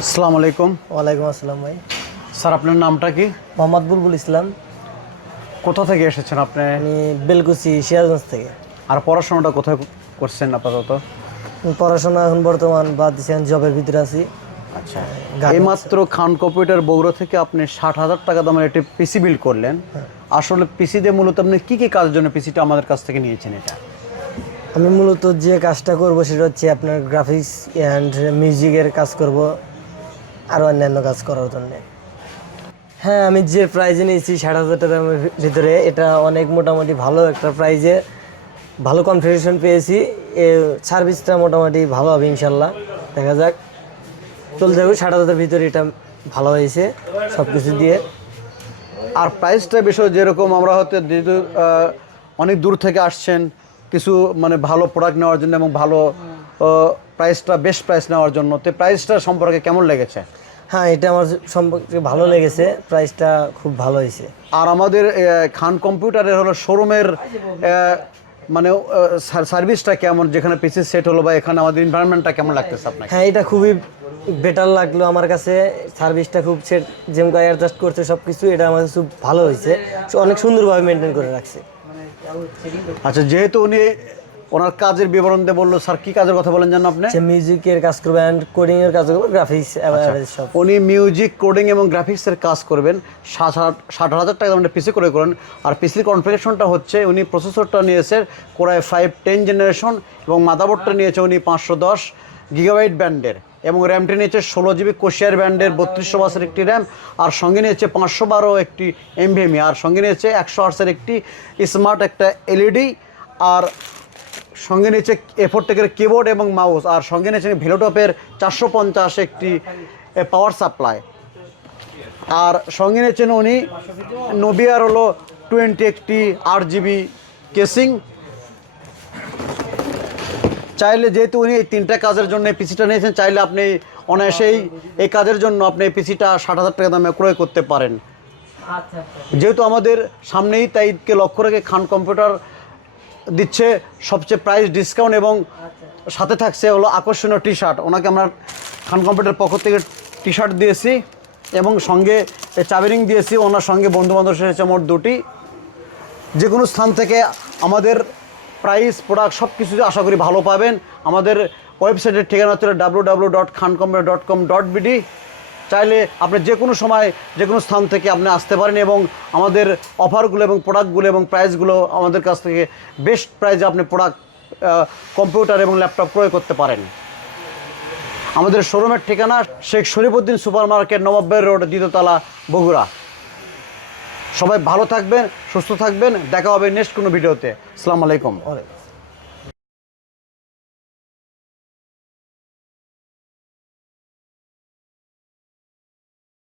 আসসালামু আলাইকুম। ওয়ালাইকুম আসসালাম ভাই। স্যার আপনার নামটা কি? মোহাম্মদ বুলবুল ইসলাম। কোথা থেকে এসেছেন আপনি? আমি বেলকুচি সিরাজগঞ্জ থেকে। আর পড়াশোনাটা কোথায় করছেন আপাতত? পড়াশোনা এখন বর্তমান বাদ দিচ্ছি, জবের ভিতরে আছি। আচ্ছা, এইমাত্র খান কম্পিউটার বগুড়া থেকে আপনি 60,000 টাকা দামের একটি পিসি বিল্ড করলেন। আসলে পিসি দিয়ে মূলত আপনি কী কী কাজের জন্য পিসিটা আমাদের কাছ থেকে নিয়েছেন? এটা আমি মূলত যে কাজটা করব সেটা হচ্ছে আপনার গ্রাফিক্স অ্যান্ড মিউজিকের কাজ করব, আর অন্যান্য কাজ করার জন্য। হ্যাঁ, আমি যে প্রাইজে নিয়েছি 60,000 টাকার ভিতরে, এটা অনেক মোটামুটি ভালো একটা প্রাইজে ভালো কনফিগারেশন পেয়েছি। সার্ভিসটা মোটামুটি ভালো হবে ইনশাল্লাহ, দেখা যাক। চলে যাবে 60,000 ভিতরে, এটা ভালো হয়েছে সব কিছু দিয়ে। আর প্রাইসটা বিষয় যেরকম আমরা হয়তো যেহেতু অনেক দূর থেকে আসছেন কিছু মানে ভালো প্রোডাক্ট নেওয়ার জন্য এবং ভালো প্রাইসটা বেস্ট প্রাইস নেওয়ার জন্য, তো প্রাইসটা সম্পর্কে কেমন লেগেছে? হ্যাঁ, এটা আমার সম্পর্কে ভালো লেগেছে, প্রাইসটা খুব ভালো হয়েছে। আর আমাদের খান কম্পিউটারের হলো শোরুমের মানে সার্ভিসটা কেমন, যেখানে পিসি সেট হলো বা এখানে আমাদের এনভায়রনমেন্টটা কেমন লাগতেছে আপনাকে? হ্যাঁ, এটা খুবই বেটার লাগলো আমার কাছে। সার্ভিসটা খুব সেট যেমন অ্যাডজাস্ট করছে সব কিছু, এটা আমার কাছে খুব ভালো হয়েছে, অনেক সুন্দরভাবে মেনটেন করে রাখছে। আচ্ছা, যেহেতু উনি ওনার কাজের বিবরণ দিয়ে বললো, স্যার কী কাজের কথা বলেন জানো আপনি? মিউজিকের কাজ করবে অ্যান্ড কোডিংয়ের কাজ করবে, গ্রাফিক্স সব। উনি মিউজিক কোডিং এবং গ্রাফিক্সের কাজ করবেন। 60,000 টাকা মানে পিসি করে করেন। আর পিসির কনফিগারেশনটা হচ্ছে উনি প্রসেসরটা নিয়েছে কোরাই 5 10 জেনারেশন এবং মাদারবোর্ডটা নিয়েছে উনি 510 গিগাবাইট ব্যান্ডের এবং র্যামটি নিয়েছে 16 জিবি কোশিয়ার ব্যান্ডের 3200 বাসের একটি র্যাম। আর সঙ্গে নিয়েছে 512 একটি এমভিএমই। আর সঙ্গে নিয়েছে 100 হার্টসের একটি স্মার্ট একটা এলইডি। আর সঙ্গে নিয়েছে A4 টেকের কিবোর্ড এবং মাউস। আর সঙ্গে নিয়েছে ভেলোটপের 450 একটি পাওয়ার সাপ্লাই। আর সঙ্গে নিয়েছেন উনি নোবিয়ার হলো 20 একটি 8GB কেসিং। চাইলে যেহেতু উনি এই 3টা কাজের জন্য এই পিসিটা নিয়েছেন, চাইলে আপনি অনায়াসেই এই কাজের জন্য আপনি এই পিসিটা 60,000 টাকা দামে ক্রয় করতে পারেন। যেহেতু আমাদের সামনেই তাই ঈদকে লক্ষ্য রেখে খান কম্পিউটার দিচ্ছে সবচেয়ে প্রাইস ডিসকাউন্ট এবং সাথে থাকছে হলো আকর্ষণীয় টি শার্ট। ওনাকে আমরা খান কম্পিউটার পক্ষ থেকে টি শার্ট দিয়েছি এবং সঙ্গে চাবিরিং দিয়েছি। ওনার সঙ্গে বন্ধুবান্ধব এসেছে মোট 2টি। যে কোনো স্থান থেকে আমাদের প্রাইস প্রোডাক্ট সব কিছু আশা করি ভালো পাবেন। আমাদের ওয়েবসাইটের ঠিকানা হচ্ছে www.khancomputer.com.bd। চাইলে আপনি যে কোনো সময় যে কোনো স্থান থেকে আপনি আসতে পারেন এবং আমাদের অফারগুলো এবং প্রোডাক্টগুলো এবং প্রাইসগুলো আমাদের কাছ থেকে বেস্ট প্রাইসে আপনি প্রোডাক্ট কম্পিউটার এবং ল্যাপটপ ক্রয় করতে পারেন। আমাদের শোরুমের ঠিকানা শেখ শরীফউদ্দিন সুপার মার্কেট, নবাবের রোড, 2য় তলা, বগুড়া। সবাই ভালো থাকবেন, সুস্থ থাকবেন। দেখা হবে নেক্সট কোনো ভিডিওতে। আসসালামু আলাইকুম।